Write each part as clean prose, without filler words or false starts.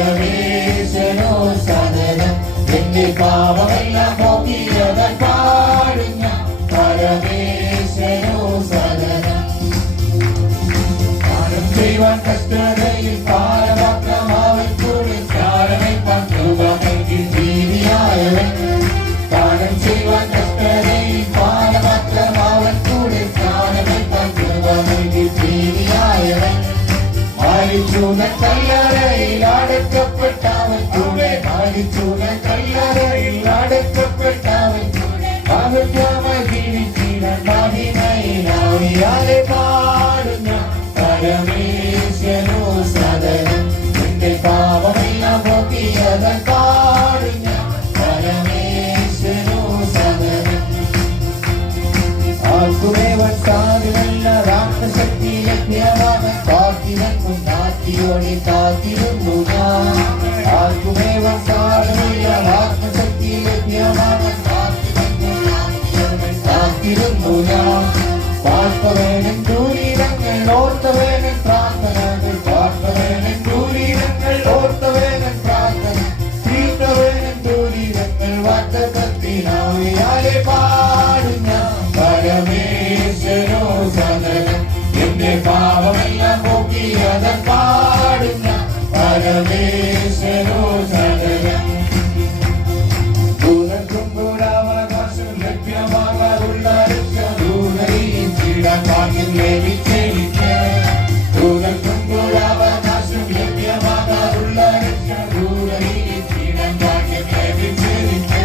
പരമേശ്വരോ സദനം എന്റെ പാപമെല്ലാം പോക്കിയവൻ പാടും ഞാൻ പരമേശ്വരോ സദനം പാനം ചെയ്യുവാൻ കഷ്ടതയിൽ പാരമാത്രമാവൻ കൂടെ കാരണേൽപ്പാൻ കൃപ നൽകി ജീവിയായവൻ പാനം ചെയ്യുവാൻ കഷ്ടതയിൽ പാരമാത്രമാവൻ കൂടെ കാരണേൽപ്പാൻ കൃപ നൽകി ജീവിയായവൻ മരിച്ചൂനൻ കല്ലറയിൽ അടക്കപ്പെട്ടവൻ കൂടെ മരിച്ചൂനൻ കല്ലറയിൽ അടക്കപ്പെട്ടവൻ കൂടെ മഹത്വമായി ജീവിച്ചിടാൻ മഹിമയിലാവിയാലെ പാടുന്ന പരമേശ്വരോ സദനം എന്റെ പാപമെല്ലാം പോക്കിയവൻ പാടുന്ന പരമേശ്വരോ സദനം ആർക്കുമേവൻ സാധുവല്ല രാക്ഷശക്തി ലഭ്യമാണ് കാത്തിവൻ മുന്നാത്തിയോടെ കാത്തിരുന്നു ഞാൻ ആർക്കുമേവൻ സാധുവല്ല ആത്മശക്തി ലഭ്യമാണ് കാത്തിരുന്നു ഞാൻ പാർപ്പവേനൻ ദൂരീരങ്ങൾ ഓർത്തവേനൻ പ്രാർത്ഥനകൾ പാർപ്പവേനൻ ദൂരീരങ്ങൾ ഓർത്തവേനൻ പ്രാർത്ഥന തീർത്തവേനൻ ദൂരീരങ്ങൾ വാർത്തകത്തിനാവിയാലെ പാടും ഞാൻ പരമേശ്വരോ സദനം എന്റെ പാപമെല്ലാം പോക്കിയവൻ പാടും ഞാൻ പരമേശ്വരോ സദനം ദൂരത്തും കൂടാവകാശം ലഭ്യമാകാറുള്ള ദൂരയിച്ചിടാൻ ഭാഗ്യം ലഭിച്ചെനിക്ക് ദൂരത്തും കൂടാവകാശം ലഭ്യമാകാറുള്ള ദൂരയിച്ചിടാൻ ഭാഗ്യം ലഭിച്ചെനിക്ക്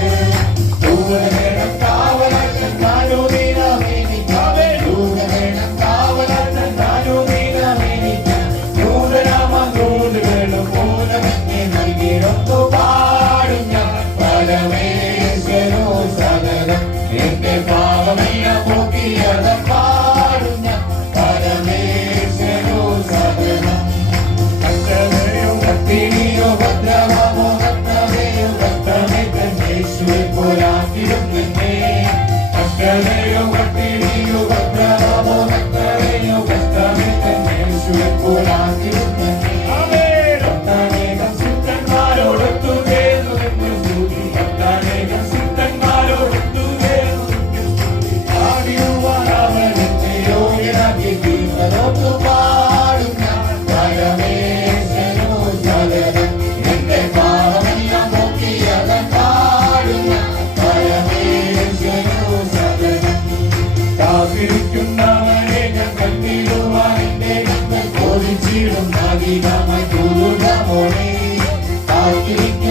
ദൂരവേണം കാവലാട്ടൻ താനോ നീനാമേനിക്കാവേ ദൂരവേണം കാവലാട്ടൻ താനോ നീനാമേനിക്ക ദൂരരാമൂലുകളും മൂലമെന്നെ നൽകിയിടത്തു പാടും ഞാൻ പരമേശ്വരോ സദനം എന്റെ പാപമെല്ലാം പോക്കിയവൻ പാടും ഞാൻ പരമേശ്വരോ സദനം കഷ്ടതയോ കത്തിനിയോ ഭദ്രമാമോ കത്തവയോ കത്തമേ തന്നെ യേശുവെ പോരാക്കിടും തന്നെ കഷ്ടതയോ കത്തിനിയോ ഭദ്രമാമോ കത്തവയോ കത്തമേ തന്നെ യേശുവെ പോരാക്കിടും തന്നെ ഭക്തനേകം സിദ്ധന്മാരോടൊത്തു ചേർന്നു നിന്ന് സ്തുതി ഭക്തനേകം സിദ്ധന്മാരോടൊത്തു ചേർന്നു നിന്ന് സ്തുതി പാടിയുവാൻ അവനെന്നെ യോഗ്യനാക്കി തീർന്നതൊത്തു പാടും ഞാൻ പരമേശ്വരോ സദനം എന്റെ പാപമെല്ലാം പോക്കിയവൻ പാടും ഞാൻ പരമേശ്വരോ സദനം കാത്തിരിക്കുന്നവനെ ഞാൻ കണ്ടിടുവാൻ എന്റെ കണ്ണ് കോരിച്ചിടും നാഗികമായി തൂടുക മോനെ കാത്തിരിക്കും